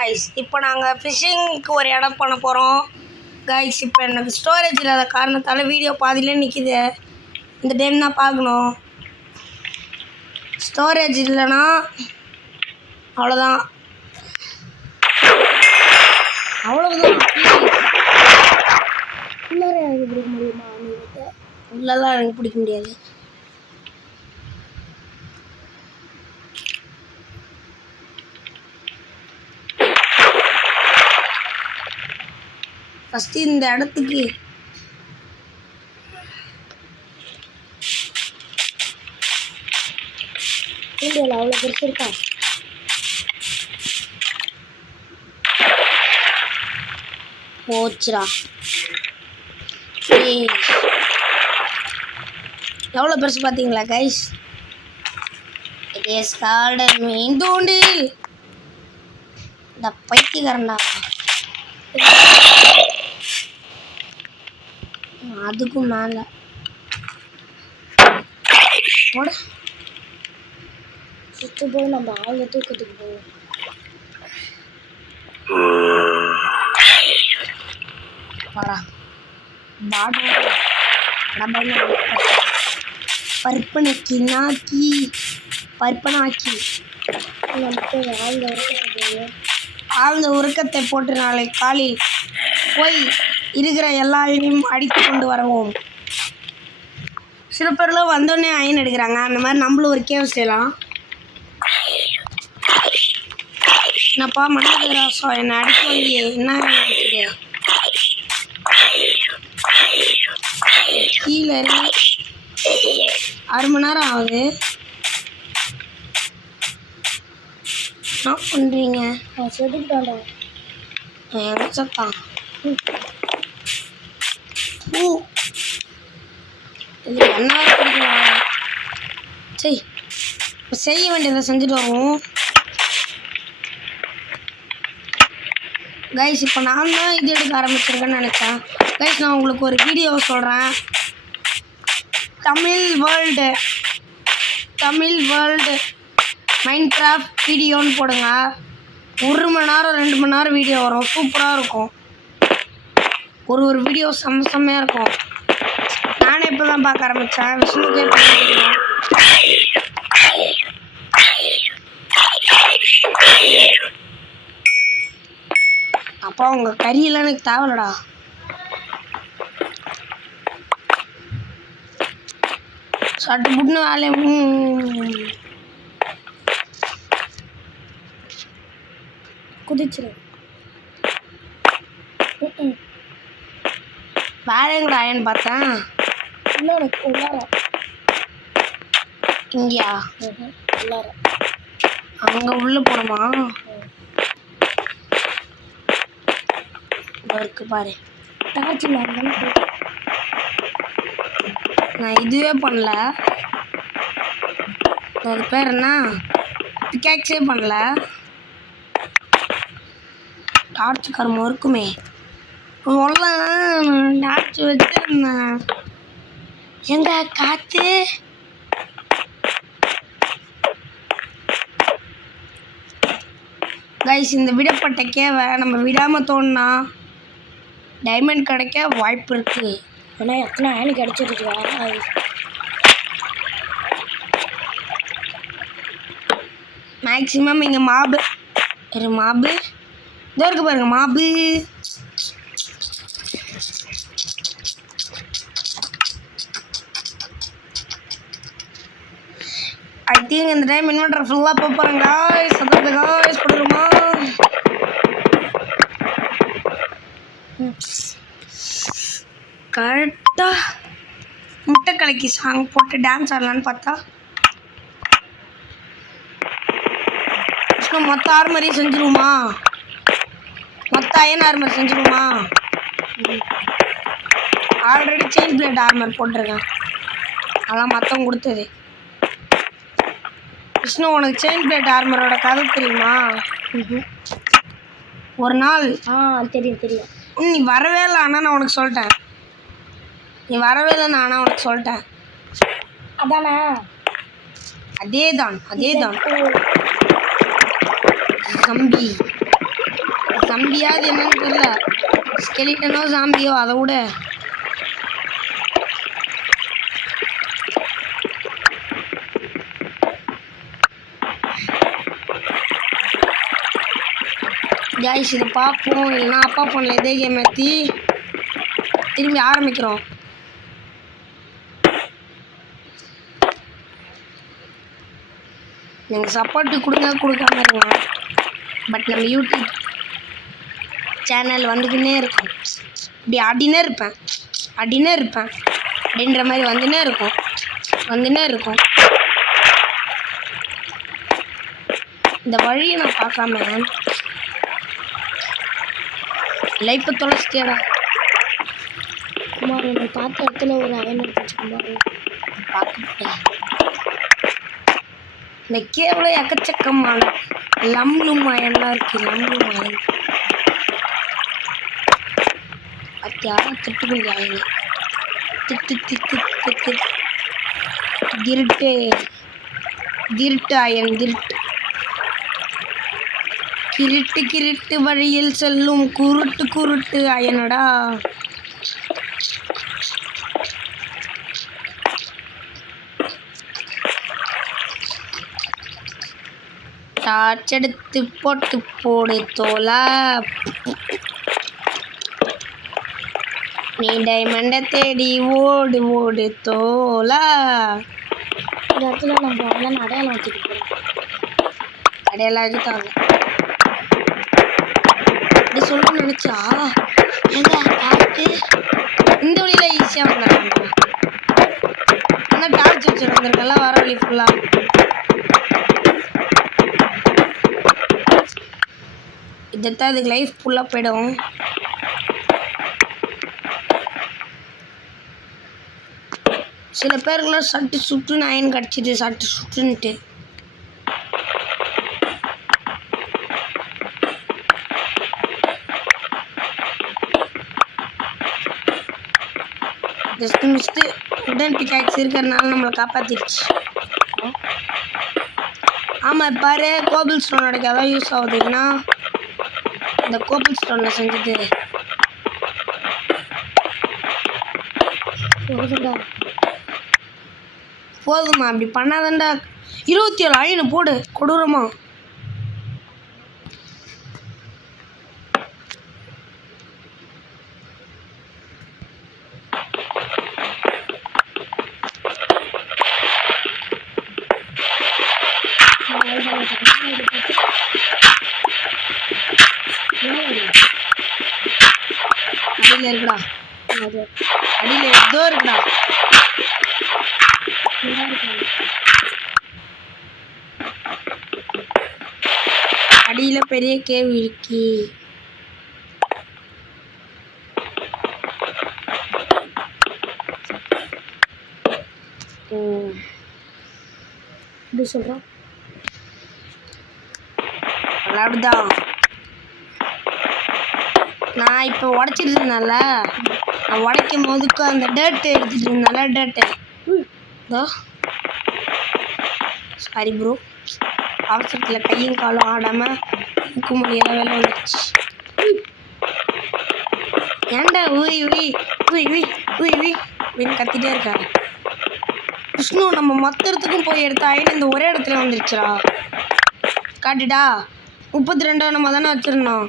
Guys இப்போ நாங்கள் ஃபிஷ்ஷிங்க்கு ஒரு இடம் பண்ண போகிறோம் கைஸ். இப்போ எனக்கு ஸ்டோரேஜ் இல்லாத காரணத்தால் வீடியோ பாதியிலே நிற்கிது. இந்த டைம் தான் பார்க்கணும். ஸ்டோரேஜ் இல்லைன்னா அவ்வளோதான். உள்ளார எனக்கு பிடிக்க முடியுமா? உள்ளெல்லாம் எனக்கு பிடிக்க முடியாது. ஃபஸ்ட்டு இந்த இடத்துக்கு இந்தியாவில் அவ்வளோ பெருசு இருக்கா? போச்சுரா. எவ்வளோ பெருசு பார்த்தீங்களா கைஸ்? இட் இஸ் கால்ட் மீன் தூண்டில். இந்த பைத்தியக்காரன்டா. அதுக்கும் மேலே போட சுற்று போய் நம்ம ஆளுங்க தூக்கத்துக்கு போவோம். பருப்பனைக்கு நாக்கி பருப்பனாக்கி ஆழ்ந்த உறக்கத்தை போட்டு நாளை காலையில் போய் இருக்கிற எல்லாரையும் அடித்து கொண்டு வரவும். சில பேர்லாம் வந்தோடனே அயன் எடுக்கிறாங்க. அந்த மாதிரி நம்மளும் ஒரு கேவ் செய்யலாம். என்னப்பா மண்ணு ராசம் என்னை அடிக்க வேண்டிய என்ன கீழே 6 மணி நேரம் ஆகுது. என்ன பண்ணுறீங்க? செதுக்கிட்டாண்டா எங்க சத்தான் இது என்ன பிடிக்கலாம். சரி இப்போ செய்ய வேண்டியதை செஞ்சுட்டு வருவோம் கைஸ். இப்போ நான் தான் இது எடுக்க ஆரம்பிச்சிருக்கேன்னு நினச்சேன் கைஸ். நான் உங்களுக்கு ஒரு வீடியோ சொல்கிறேன். தமிழ் வேர்ல்டு மைன்கிராஃப்ட் வீடியோன்னு போடுங்க. 1 மணி நேரம் 2 மணி நேரம் வீடியோ வரும். சூப்பராக இருக்கும். ஒரு வீடியோ செம்மையாக இருக்கும். நானே இப்போ தான் பார்க்க ஆரம்பித்தேன். விஷ்ணு கேட்பேன். அப்பா உங்கள் கறியெல்லாம் எனக்கு தேவையில்லடா. சட்டு புட்டுன்னு வேலையை குதிச்சிரு. வேற எங்கடா ஆயன்னு பார்த்தேன். உள்ளார இங்கேயா? உள்ளார அங்கே உள்ளே போகணுமா? இருக்கு பாரு. டார்ச் இல்லை. நான் இதுவே பண்ணல. அது பேர் என்ன? பிக்காக்ஸே பண்ணல. டார்ச் கருமம் இருக்குமே. டார்ச் வச்சிருந்தேன். எங்க காத்து கைஸ். இந்த விடப்பட்ட கேவை நம்ம விடாமல் தோணுனா டைமண்ட் கிடைக்க வாய்ப்பு இருக்குது. ஆனால் எத்தனை ஆணி கிடச்சிருக்கா? மேக்ஸிமம் இங்கே மாபு இதோ இருக்கு பாருங்க. மாபு ஐ திங்க் இந்த டைம் இன்வெர்டர் ஃபுல்லாக போகிறாங்க காய்ஸ். சத்தத்தை காய்ஸ் போடுறோமா? கரெக்டாக முட்டை கலக்கி சாங் போட்டு டான்ஸ் ஆடலான்னு பார்த்தா மொத்த ஆர்மரியும் செஞ்சுருவோமா? மொத்த அயன் ஆர்மர் செஞ்சுருவோமா? ஆல்ரெடி செயின் பிளேட் ஆர்மர் போட்டிருக்கேன். அதெல்லாம் மற்றவங்க கொடுத்தது. விஷ்ணு உனக்கு செயின் பிளேட் ஆர்மரோட கதை தெரியுமா? ஒரு நாள் தெரியும். நீ வரவே இல்லை. ஆனால் நான் உனக்கு சொல்லிட்டேன். நீ வரவே இல்லை. ஆனால் உனக்கு சொல்லிட்டேன். அதானே? அதேதான் கம்பி ஜம்பியாது என்னன்னு தெரியல, ஸ்கெலிட்டனோ ஜாம்பியோ அதை விட. கைஸ் இதை பார்ப்போம், இல்லைன்னா அப்பா ஃபோனில் இதே கேம் ஏற்றி திரும்பி ஆரம்பிக்கிறோம். நீங்கள் சப்போர்ட்டு கொடுங்க, கொடுக்காம இருங்க. பட் நம்ம யூடியூப் சேனல் வந்துக்கின்னே இருக்கும். இப்படி ஆடினே இருப்பேன் அப்படின்ற மாதிரி வந்துன்னே இருக்கும். இந்த வழியை நான் பார்க்காம லைஃப்பை தொலைச்சிட்டேடா. குமார் என்னை பார்த்த இடத்துல ஒரு அயன் இருந்துச்சு குமார். பார்க்க இந்த கேவலம் எக்கச்சக்கமான லம்லும் அயன்லாம் இருக்குது. லம்லும் அயன் அத்தியாரம் திட்டுக்குள்ளி அயன் திட்டு திருட்டு அயன் கிருட்டு வழியில் செல்லும் குருட்டு அயனடா. டார்ச் எடுத்து போடு தோலா, நீ டைமண்டை தேடி ஓடு தோலா. இந்த இடத்துல நம்ம அவ்வளோ அடையாளம் வச்சுட்டு போகிறோம். அடையாளம் வச்சுட்டாங்க அப்படி சொல்லணும்னு நினச்சா எங்க பார்த்து இந்த வழியில் ஈஸியாக வந்துடுறாங்க. ஆனால் டார்ச் வச்சு வந்துருக்கல வர வழி ஃபுல்லாக. இதைத்தான் இதுக்கு லைஃப் ஃபுல்லாக போயிடும். சில பேருக்குலாம் சட்டு சுட்டுன்னு அயன் கிடச்சிது, சட்டு சுட்டுன்ட்டு. ஜஸ்ட் மிஸ்ட்டு உடன் பிக்காக்ஸ் இருக்கிறதுனால நம்மளை காப்பாற்றிடுச்சு. ஆமாம் பாரு, கோபிள் ஸ்டோனோட எதாவது யூஸ் ஆகுதுன்னா இந்த கோபிள் ஸ்டோனில் செஞ்சது போதுமா? அப்படி பண்ணாதண்டா. 27 அயனு போடு கொடூரமா. அடியில் இருக்குடா, அடியில் ஏதோ இருக்குடா. அடியில் பெரிய கேவ் இருக்கு. எப்படி சொல்கிறோம்? அப்படிதான் நான் இப்போ உடச்சிட்டு இருந்தேன்ல, நான் உடைக்கும் போதுக்கு அந்த டேட்டு எடுத்துகிட்டு இருந்தேன்ல, டேட்டு இதோ. சாரி ப்ரோ, அவசரத்தில் கையும் காலும் ஆடாமல் முக்கு முடியெல்லாம் வெளில வந்துடுச்சு. ஏன்டா அப்படின்னு கத்திட்டே இருக்காரு விஷ்ணு. நம்ம மொத்த இடத்துக்கும் போய் எடுத்த அயன் இந்த ஒரே இடத்துல வந்துருச்சுடா. காட்டுடா, 32 நம்ம தானே வச்சுருந்தோம்,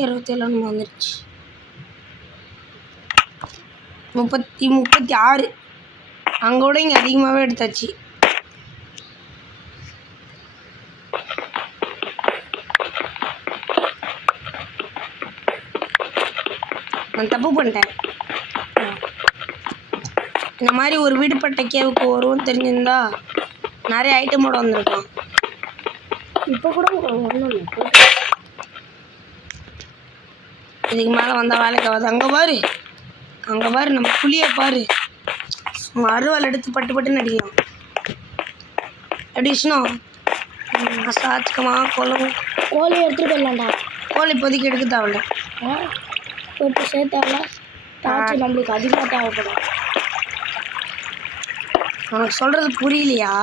27 நம்ம வந்துருச்சு. 36 அங்கோட இங்கே அதிகமாகவே எடுத்தாச்சு. நான் தப்பு பண்ணிட்டேன். இந்த மாதிரி ஒரு விடுபட்ட கேவுக்கு வருவோன்னு தெரிஞ்சிருந்தா நிறைய ஐட்டமோட வந்திருக்கலாம். இப்போ கூட ஒன்றும் இல்லை. இதுக்கு மேலே வந்தால் வேலைக்கு ஆகாது. அங்கே பாரு நம்ம புளியை பாரு, அருவாள் எடுத்து பட்டுன்னு அடிக்கலாம். எப்படி விஷ்ணு? சாச்சுக்கமா கோழி எடுத்துகிட்டு போயிடலாம்டா. கோழி இப்போதைக்கு எடுக்க தேவையில்ல, போட்டு சேர்த்தாவில தாச்சு நம்மளுக்கு அதிகமாக தேவைப்படும். உனக்கு சொல்கிறது புரியலையா?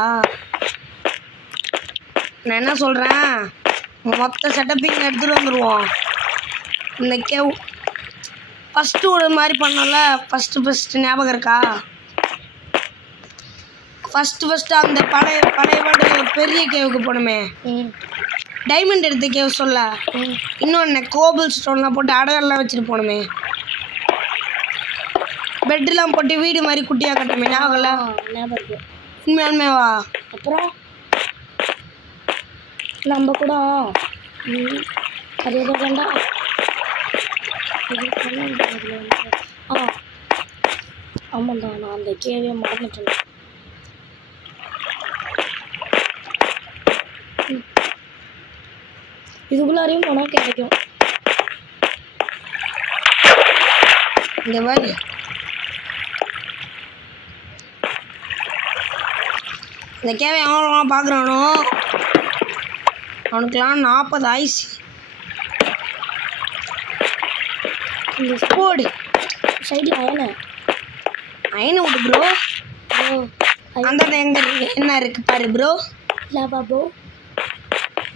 நான் என்ன சொல்கிறேன், மொத்த செட்டப்பையும் எடுத்துகிட்டு வந்துடுவோம். இந்த கேவ் ஃபஸ்ட்டு ஒரு மாதிரி பண்ணோம்ல, ஃபஸ்ட்டு ஞாபகம் இருக்கா? ஃபஸ்ட்டு அந்த பழைய வேர்ல்டில் ஒரு பெரிய கேவுக்கு போனோமே, டைமண்ட் எடுத்த கேவ் சொல்ல, இன்னொன்று கோபிள் ஸ்டோன்லாம் போட்டு அடகெல்லாம் வச்சுட்டு போனோமே, பெட்லாம் போட்டு வீடு மாதிரி குட்டியாக கட்டணுமே, ஞாபகம்ல? உண்மையாலுமே வா. அப்புறம் நம்ம கூட அது எதோ வேண்டா ஆமாண்டா, நான் அந்த கேவே மறந்துட்டேன். இதுக்குள்ளாரையும் போனால் கிடைக்கும். இந்த மாதிரி இந்த கேவை எவ்வளோலாம் பார்க்குறானோ அவனுக்கெல்லாம் 40 ஆயிடுச்சு. இந்த போடு சைடில் அயனை விடு ப்ரோ. அந்த எங்கே இருக்கு என்ன இருக்குது பாரு ப்ரோ. இல்லைப்பா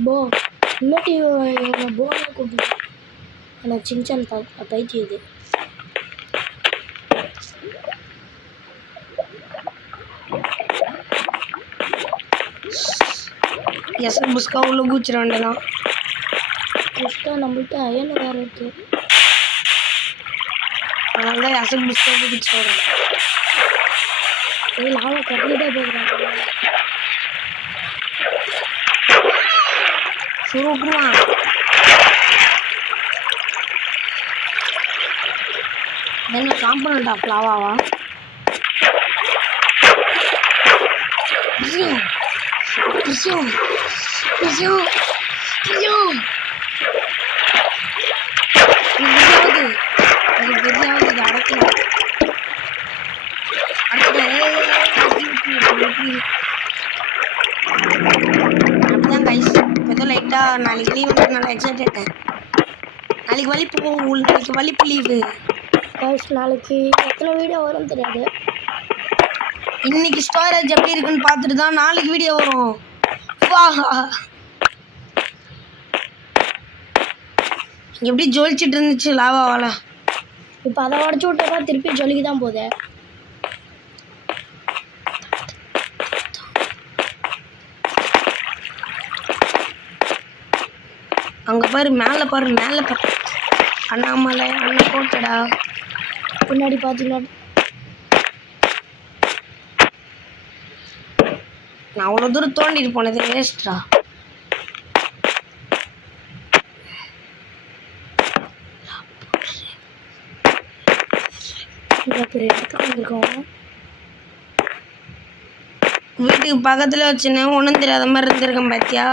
போ இன்னொட்டி இவங்க போனே கூப்பிட்டு எனக்கு சின்சான் பயிற்சி இது. எஸ்எல் புஸ்கா உள்ள பூச்சிட வேண்டியதான். புஸ்கா நம்மள்கிட்ட அயன் வேறு இருக்கு, அதனால தான் எஸ்எல் புஸ்கா பூச்சி சொல்கிறேன். லாவை கட்டிக்கிட்டே போகிறாங்க. சூப்பராக என்ன காம்பனண்ட் ஆஃப் லாவாவா? அப்படிதான் கைஸ். ஏதோ லைட்டாக நாளைக்கு லீவ் வந்து நல்லா எக்ஸைட்டேன். நாளைக்கு வலிப்பு நாளைக்கு வலிப்பு லீவு. நாளைக்கு எத்தனை வீடியோ வரும்னு தெரியாது. இன்னைக்கு ஸ்டோரேஜ் எப்படி இருக்குன்னு பார்த்துட்டு தான் நாளைக்கு வீடியோ வரும். வா எப்படி ஜொலிச்சிட்டு இருந்துச்சு லாவாவால். இப்போ அதை உடச்சி விட்டா திருப்பி ஜொலிக்கு தான் போகுது. அங்கே பாரு, மேலே பாரு, மேலே பாரு. அண்ணாமலை அண்ணன் போட்டடா. பின்னாடி பார்த்தீங்கன்னா நான் அவ்வளோ தூரம் தோண்டிட்டு போனது வேஸ்ட்ரா. பெரிய இடத்துக்கு வந்திருக்கோம். வீட்டுக்கு பக்கத்தில் வச்சுன்னு ஒன்றும் தெரியாத மாதிரி இருந்திருக்கேன் பார்த்தியா.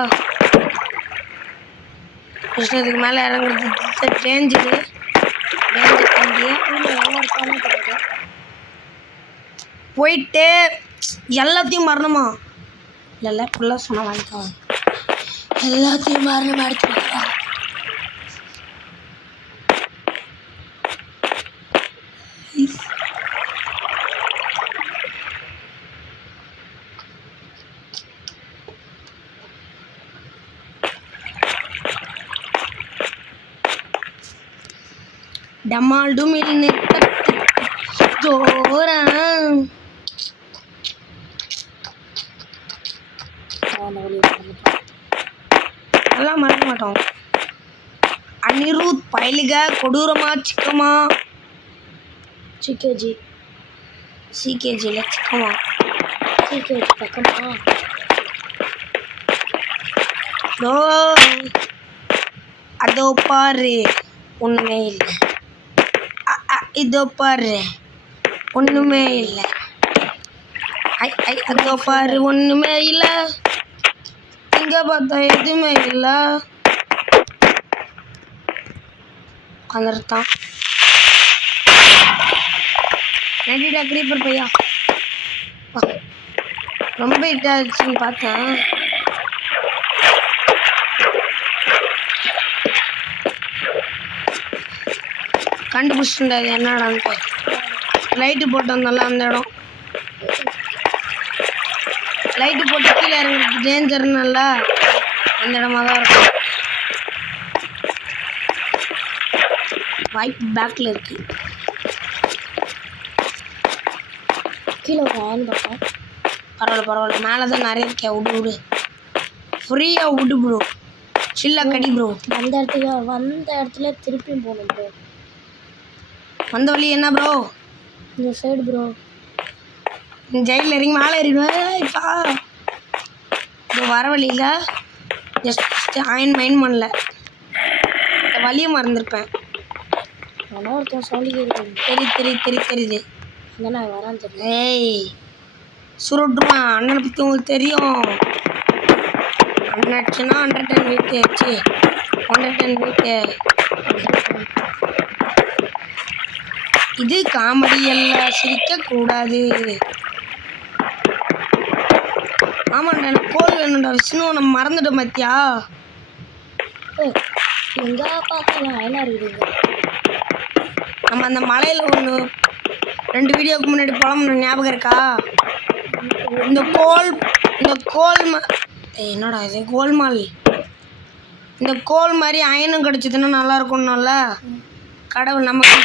கிருஷ்ணத்துக்கு மேலே இறங்குறது டேஞ்சரு. போயிட்டு எல்லாத்தையும் மரணமா இல்லை ஃபுல்லாக சொன்ன வாங்கிக்கோ. எல்லாத்தையும் மரணம் எடுத்து வைக்கிறா. டமால் டுமில்னு ஜோரா எல்லாம் மறக்க மாட்டோம். அனிருத் பயிலுக கொடூரமா சிக்கமா சிகேஜி சிகேஜியில் சிக்கமா சிகேஜி பக்கமா அதோ பாரு ஒன்றுமே இல்லை. இதோ பாரு ஒன்றுமே இல்லை. அதோ பாரு ஒன்றுமே இல்லை. இங்கே பார்த்தா எதுவுமே இல்லை. உட்காந்துருத்தான். நடிடா கிரீப்பர் பையா. ரொம்ப இட்டாச்சுன்னு பார்த்தேன். கண்டுபிடிச்சிட்டா அது என்னடான்ட்டு. லைட்டு போட்டு வந்தால அந்த இடம் லைட்டு போட்டு கீழே இறங்குறது டேஞ்சர்னால அந்த இடமா தான் இருக்கும். வாய்ப்பு பேக்கில் இருக்குது. கீழே ஒரு அயன் பார்த்தேன். பரவாயில்ல மேலே தான் நிறைய இருக்கே. விடு ஃப்ரீயாக விடு ப்ரோ. சில்லாக கடி ப்ரோ. வந்த இடத்துல திருப்பியும் போகணும் ப்ரோ. வந்த வழி என்ன ப்ரோ? இந்த சைடு ப்ரோ. ஜெயிலில் இறங்கி மேலே ஏறிடுவேன். இப்போ இப்போ வர வழியில் ஜஸ்ட் அயன் மைன் பண்ணல, வழியை மறந்துருப்பேன். ஆனால் ஒருத்தன் சொல்லி தெரியுது. அங்கே நான் வரான்னு தெரியும். ஏய் சுருட்டுருவேன். அண்ணனை பற்றி உங்களுக்கு தெரியும். அண்ணன் ஆச்சுன்னா 110 வெயிட் ஆச்சு. 110 வெயிட். இது காமெடி எல்லாம் சிரிக்கக்கூடாது. ஆமாண்டா எனக்கு கோல் வேணும்டா விஷ்ணு. நம்ம மறந்துட்டோம் பார்த்தியா? எங்கே பார்க்கலாம் அயனாக இருக்குது. நம்ம அந்த மலையில் ஒன்று 2 வீடியோவுக்கு முன்னாடி புலம்புன ஞாபகம் இருக்கா? இந்த கோல் என்னடா இது கோல்மால். இந்த கோல் மாதிரி அயனும் கிடச்சிதுன்னா நல்லா இருக்கும்ல. கடவுள் நமக்கு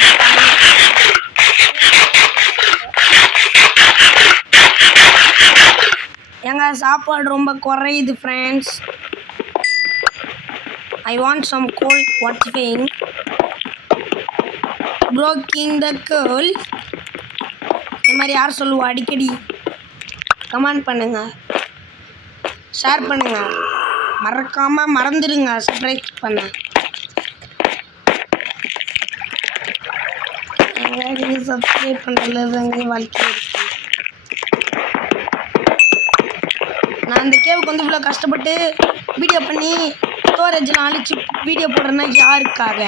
எங்க சாப்பாடு ரொம்ப குறையுது ஃப்ரெண்ட்ஸ். ஐ வாண்ட் சம் கோல் வாட்சிங் ப்ரோக்கிங் த கோல். இந்த மாதிரி யார் சொல்லுவா? அடிக்கடி கமெண்ட் பண்ணுங்க, ஷேர் பண்ணுங்க, மறக்காமல் மறந்துடுங்க சப்ஸ்கிரைப் பண்ண. நீங்கள் சப்ஸ்கிரைப் பண்ணுறதுங்க வாழ்க்கை இருக்கு. நான் இந்த கேவுக்கு வந்து இவ்வளோ கஷ்டப்பட்டு வீடியோ பண்ணி ஸ்டோரேஜ்லாம் அழிச்சு வீடியோ போடுறேன்னா யாருக்காக?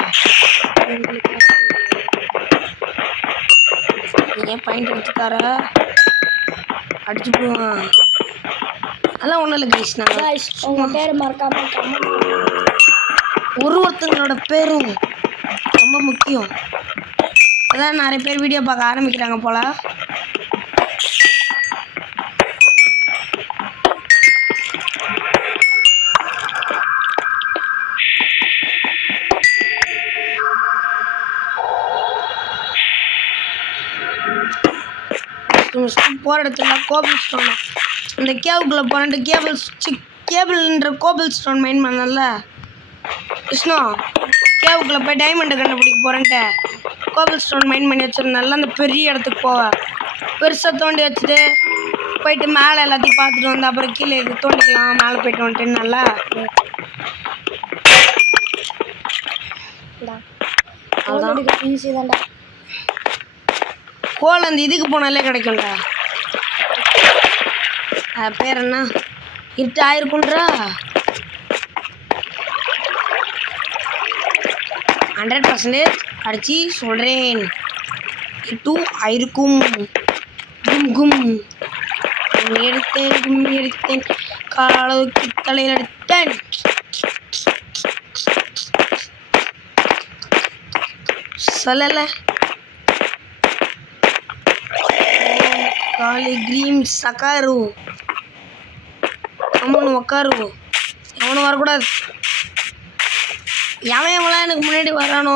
ஏன் பாயிண்ட் எடுத்துக்கார அடிச்சு போடுவான். அதெல்லாம் ஒன்றும் இல்லை கைஸ். நாங்கள் உங்கள் பேர் மறக்காம ஒருத்தங்களோட பேரும் ரொம்ப முக்கியம். அதான் நிறைய பேர் வீடியோ பார்க்க ஆரம்பிக்கிறாங்க போல. போகிற இடத்துல கோபிள் ஸ்டோன், அந்த கேவுக்குள்ளே போனட்டு கேபிள்ன்ற கோபிள் ஸ்டோன் மைன் பண்ணல விஷ்ணு. கேவுக்குள்ளே போய் டைமண்டை கண்டுபிடிக்க போகிறேன்ட்டு கோபிள் ஸ்டோன் மைன் பண்ணி வச்சுருந்தால அந்த பெரிய இடத்துக்கு போவேன். பெருசாக தோண்டி வச்சுட்டு போயிட்டு மேலே எல்லாத்தையும் பார்த்துட்டு வந்து அப்புறம் கீழே இது தோண்டிக்கலாம். மேலே போயிட்டு வந்துட்டு நல்லா ஈஸி தான்டா. கோல் அந்த இதுக்கு போனாலே கிடைக்கும்டா. பேர் என்ன? இருட்டு ஆயிருக்குன்றா. 100% அடிச்சு சொல்கிறேன். இட்டு ஆயிருக்கும். கும் எடுத்தேன் காலவுக்கு தலையில் எடுத்தேன். சொல்லலை காலி கிரீம் சக்காரு. அம்மனு உக்காரு. எவனும் வரக்கூடாது. எவன்லாம் எனக்கு முன்னாடி வரானோ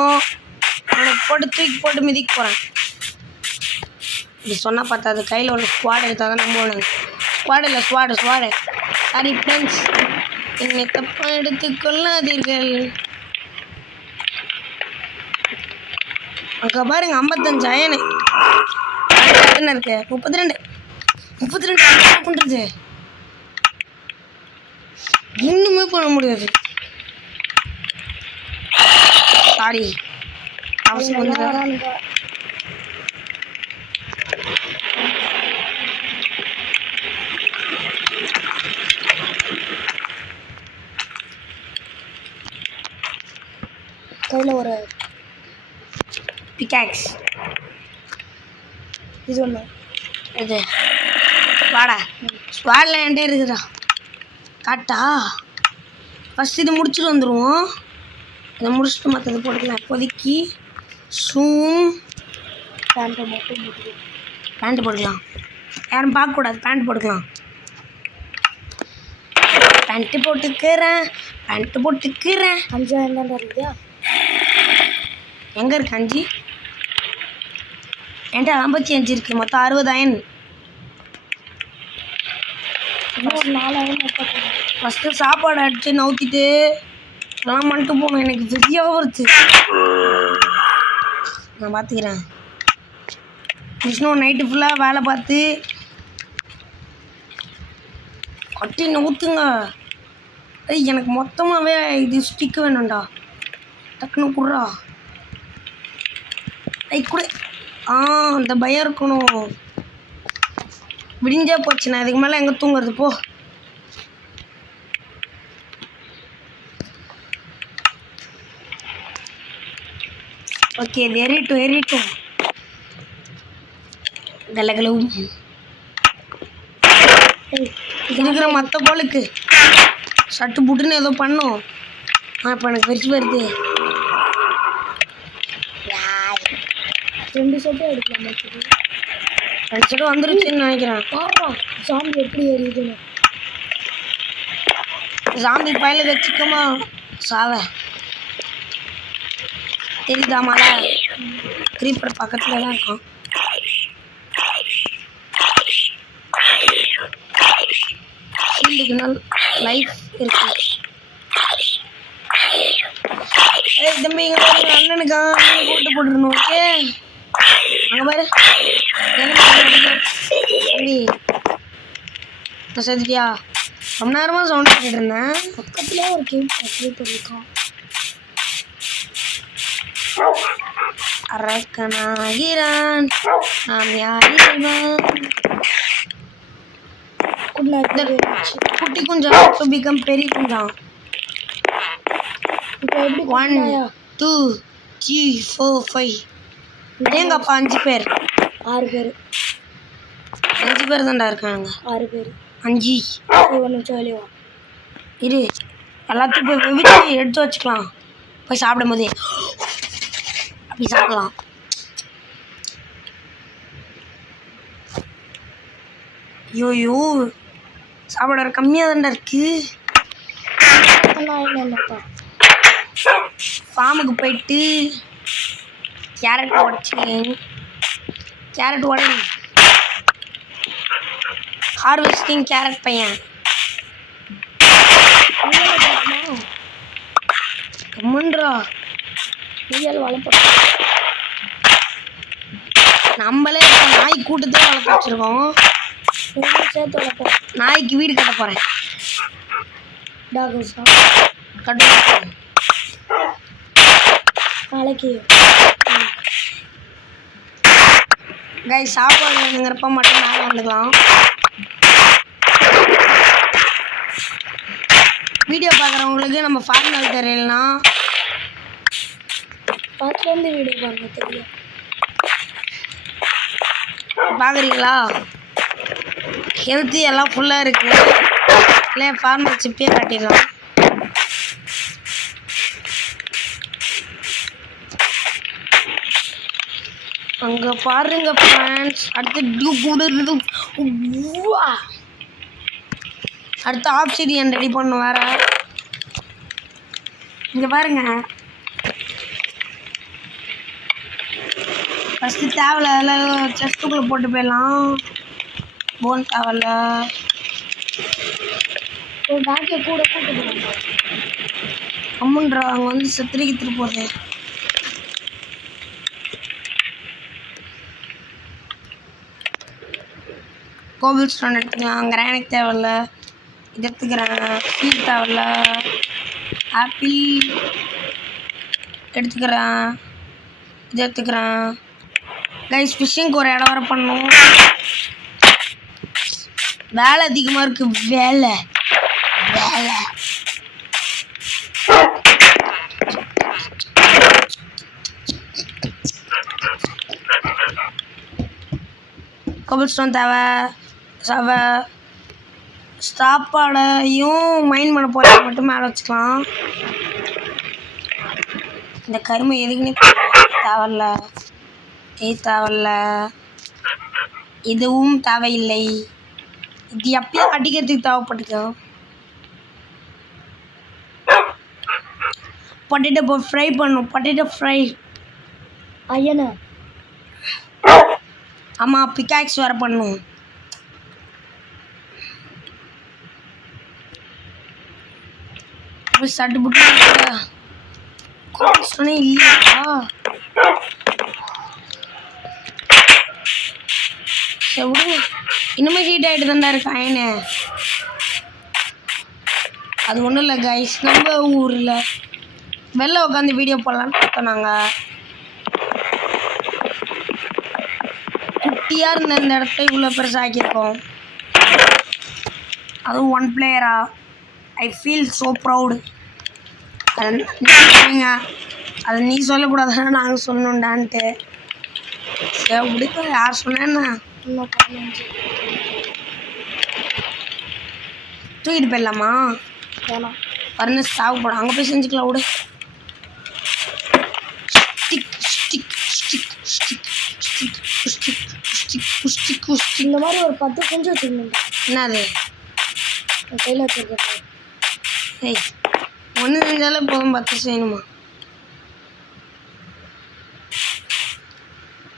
அவனை போட்டு தூக்கி போட்டு மிதிக்க போகிறேன். இப்படி சொன்னால் பார்த்தாது. கையில் ஒரு ஸ்குவாட் எடுத்தால் தான் நம்ம ஒன்று ஸ்குவாடு. சாரி ஃப்ரெண்ட்ஸ், என்னை தப்பாக எடுத்துக்கொள்ளாதீர்கள். அங்கே பாருங்க 55 அயனு என்ன இருக்கு. 32 என்ன பண்ணுறது? இன்னுமே பண்ண முடியாது. சாரி அவசியம் வந்து கையில் ஒரு பிகாக்ஸ். இது ஒன்று இது வாடா ஸ்குவாடில் என்கிட்ட இருக்குதா காட்டா. ஃபஸ்ட் இது முடிச்சுட்டு வந்துடுவோம். இதை முடிச்சுட்டு மற்றது போட்டுக்கலாம். இப்போதைக்கு பேண்ட்டை மட்டும் பேண்ட்டு போட்டுக்கலாம். யாரும் பார்க்கக்கூடாது. பேண்ட் போட்டுக்கலாம். பேண்ட்டு போட்டுக்கிறேன். 5000 தான்டா இருக்குதா? எங்கே இருக்கு 5? என்கிட்ட 55 இருக்குது, மொத்தம் 60 அயன். இன்னும் ஒரு 4 அயன் ஃபஸ்ட்டு சாப்பாடு அடித்து நவுத்திட்டு எல்லாம் பண்ணிட்டு போகணும். எனக்கு ஃபிஸியாக வருது. நான் பார்த்துக்கிறேன். விஷ்ணு நைட்டு ஃபுல்லாக வேலை பார்த்து கட்டி நவுத்துங்க. எனக்கு மொத்தமாகவே இது ஸ்டிக்கு வேணும்டா. டக்குன்னு குடுறா. கூட அந்த பயம் இருக்கணும். விடிஞ்சே போச்சு. நான் இதுக்கு மேலே எங்கே தூங்குறது போ. ஓகே, இது எறிட்டும் கலகலவும் இருக்கிற மற்ற போலுக்கு சட்டு புட்டுன்னு ஏதோ பண்ணும். இப்போ எனக்கு வெறிச்சு வருது. 2 செட்டு எடுக்கலாம். 2 செட்டு வந்துருச்சுன்னு நினைக்கிறேன். சாம்பி எப்படி எரியுதுன்னு. சாம்பி பயில வச்சுக்கமா சாவ தெரியுதா? மலை கிரீப்பர் பக்கத்துல தான் இருக்கும். ஷீல்டுக்கு நாள் லைஃப் இருக்கு. தம்பி இங்கே பாருங்க, அண்ணனுக்கா போட்டு போட்டுருணும். ஓகே, அங்கே பாரு எப்படி சதிக்கியா? ரொம்ப நேரமாக சவுண்ட் கேட்டுட்டு இருந்தேன். பக்கத்துலேயே ஒரு கிரீப்பர் இருக்கான். அரக்கனாகிறான் நாம் யாரிடுவான். குட்டி குஞ்சம் டு பிகம் பெரிய குஞ்சம். 1 2 3 4 5 எங்கப்பா 5 பேர் 6 பேர் 5 பேர் தான்டா இருக்காங்க. 6 பேர் 5 ஒன்று சொல்லிவா. இரு, எல்லாத்தையும் போய் வெவிச்சு எடுத்து வச்சுக்கலாம். போய் சாப்பிடும் போதே அப்படி சாப்பிடலாம். ஐயோ சாப்பாடு கம்மியாக தான்டா இருக்கு. ஃபார்முக்கு போயிட்டு கேரட் உடனே ஹார்வெஸ்டிங் கேரட் பையன் கம்முன்றா. நம்மளே நாய் கூட்டத்தை வளர்த்து வச்சிருக்கோம். சேர்த்து வளர்ப்போம். நாய்க்கு வீடு கட்ட போகிறேன். நாளைக்கு கைஸ் சாப்பாடு வேணுங்கிறப்ப மட்டும் நாங்கள் வந்துக்கலாம். வீடியோ பார்க்குறவங்களுக்கு நம்ம ஃபார்மல் தெரியலனா பார்த்துலேருந்து வீடியோ பாருங்க தெரியும். பார்க்குறீங்களா? ஹெல்த்தி எல்லாம் ஃபுல்லாக இருக்குது. இல்லை ஃபார்மல் சிப்பே காட்டிடலாம். அங்கே பாருங்க ஃப்ரெண்ட்ஸ். அடுத்து ஆப்சிடியன் ரெடி பண்ணும் வேற. இங்கே பாருங்க, ஃபஸ்ட்டு தேவையில்ல செஸ்ட்டுக்குள்ளே போட்டு போயிடலாம். போன் தேவையில்ல. ஒரு பேக்கை கூட கூட்டு போகிறாங்க. அம்முன்றா அங்கே வந்து செத்துரிக்கிட்டு போகுது. கோபிள் ஸ்டோன் எடுத்துக்கலாம். கிரானைட் தேவையில்ல. இது எடுத்துக்கிறேன். ஸ்வீட் தேவையில்ல. ஆப்பிள் எடுத்துக்கிறேன். இது எடுத்துக்கிறேன். கைஸ் ஃபிஷ்ஷிங்க்கு ஒரு இடம் வர பண்ணணும். வேலை அதிகமாக இருக்குது. வேலை கோபிள் ஸ்டோன் தேவை. சாப்பாடையும் மைண்ட் பண்ண போகிற மட்டும் மேலே வச்சுக்கலாம். இந்த கருமை எதுக்குன்னு தேவையில்ல. தேவையில்ல. எதுவும் தேவையில்லை. இது எப்பயும் அடிக்கிறதுக்கு தேவைப்பட்டுக்கும். பொட்டேட்டோ ஃப்ரை பண்ணும். பொட்டேட்டோ ஃப்ரை ஐயனு ஆமாம் பிக்காக்ஸ் வேறு பண்ணும். சட்டு புட்டு சொன்னே இல்லையா? சரி விடுங்க, இன்னுமே ஹீட் ஆகிட்டு தான்டா இருக்கு அயனு. அது ஒன்றும் இல்லை கைஸ், நம்ம ஊரில் வெளில உட்காந்து வீடியோ போடலான்னு பார்த்தோம். நாங்கள் குட்டியாக இருந்த இந்த இடத்த இவ்வளோ பெருசாக ஆக்கியிருக்கோம். அதுவும் 1 பிளேயரா. I feel so proud. அதை நீ சொல்லக்கூடாதுன்னா நாங்கள் சொன்னோண்டான்ட்டு. சரி பிடிக்க யார் சொன்னேன்னா தூக்கிட்டு போயிடலாமா? வேணாம் வரணும் சாவு போட அங்கே போய் செஞ்சுக்கலாம் விடு. இந்த மாதிரி ஒரு 10 செஞ்சு வச்சுக்கணும். என்ன அது கையில் வச்சுருக்கேன். ஏய் ஒன்று செஞ்சாலும் போதும் 10 செய்யணுமா?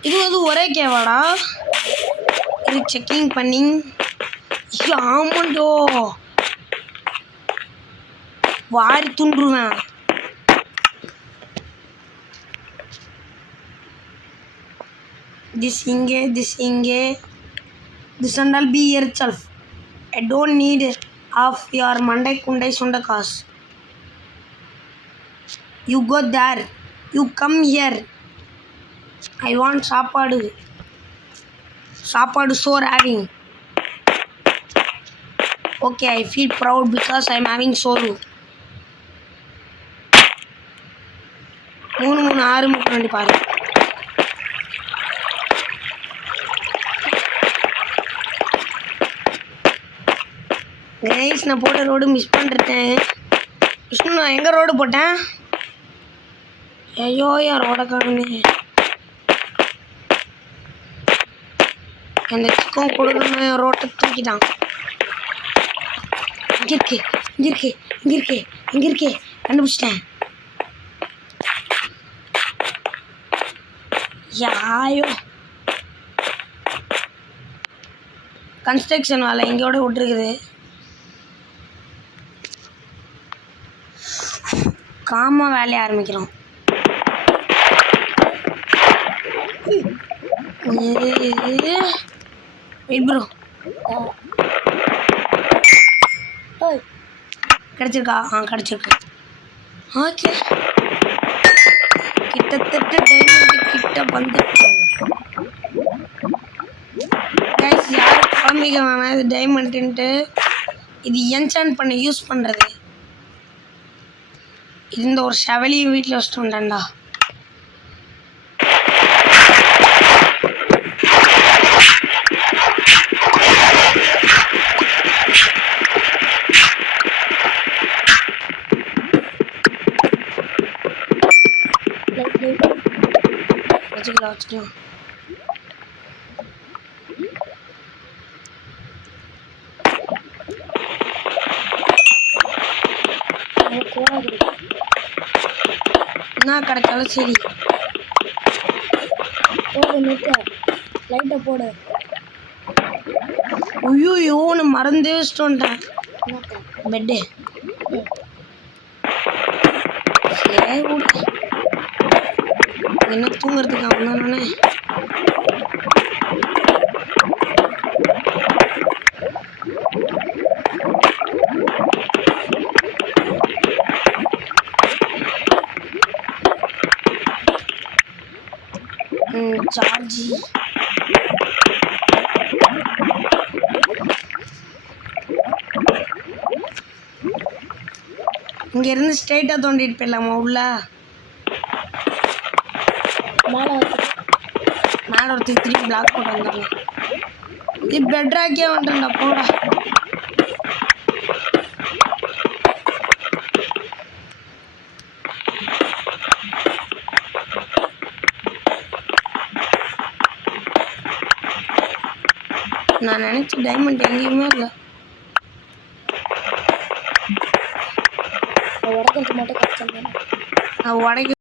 இது வந்து ஒரே கேவாடா. இது செக்கிங் பண்ணி இது ஆமாண்டோ வாரி துண்டுருவேன். திஸ் இங்கே this and all be yourself. I don't need of your மண்டை குண்டை சுண்ட காசு. You go there, you come here. I want சாப்பாடு சோர் having. Okay I feel proud because I am having சோறு. 3 3 6 3 பாரு. கைஸ் நான் போட்ட ரோடு மிஸ் பண்ணிட்டேன். விஷ்ணு நான் எங்கே ரோடு போட்டேன்? ஐயோ என் ரோடை காணுமே. அந்த சிக்கம் கொடுக்கணும் என் ரோட்டை தூக்கிட்டான். இங்கே இருக்கே கண்டுபிடிச்சிட்டேன். யாயோ கன்ஸ்ட்ரக்ஷன் வேலை எங்கேயோட விட்டுருக்குது. காமா வேலையை ஆரம்பிக்கிறோம். வெயிட் ப்ரோ கிடச்சிருக்கா? கிடச்சிருக்கு. ஓகே கிட்டத்தட்ட டைமண்ட் கிட்ட வந்துட்டோம். கைஸ் யாரும் குழம்பிக்க வேணாம், இது டைமண்ட்டுன்ட்டு. இது என்சான் பண்ண யூஸ் பண்ணுறது. இந்த ஒரு ஷவலியும் வீட்டில் வச்சுட்டு வந்தாண்டா. வச்சுக்கலாம். என்ன கிடைச்சாலும் சரி போடு, நிற்க லைட்டை போடு. ஐயோ நான் மறந்தே வச்சுட்டு வந்துட்டேன் பெட்டு. சரி விடு, என்ன தூங்குறதுக்கு அவன் தானே. சார்ஜி இங்க இருந்து ஸ்ட்ரைட்டா தோண்டிட்டு போயிடலாமா உள்ள? மேலே ஒருத்தர் திருப்பி பிளாக் போட்டு வந்துடலாம். இது பெட்ராக்கே வந்துட்டா போடா. நான் நினைச்ச டைமண்ட் எங்கேயுமே இல்லை. உடக்கிறதுக்கு மட்டும் கஷ்டம். நான் உடைக்க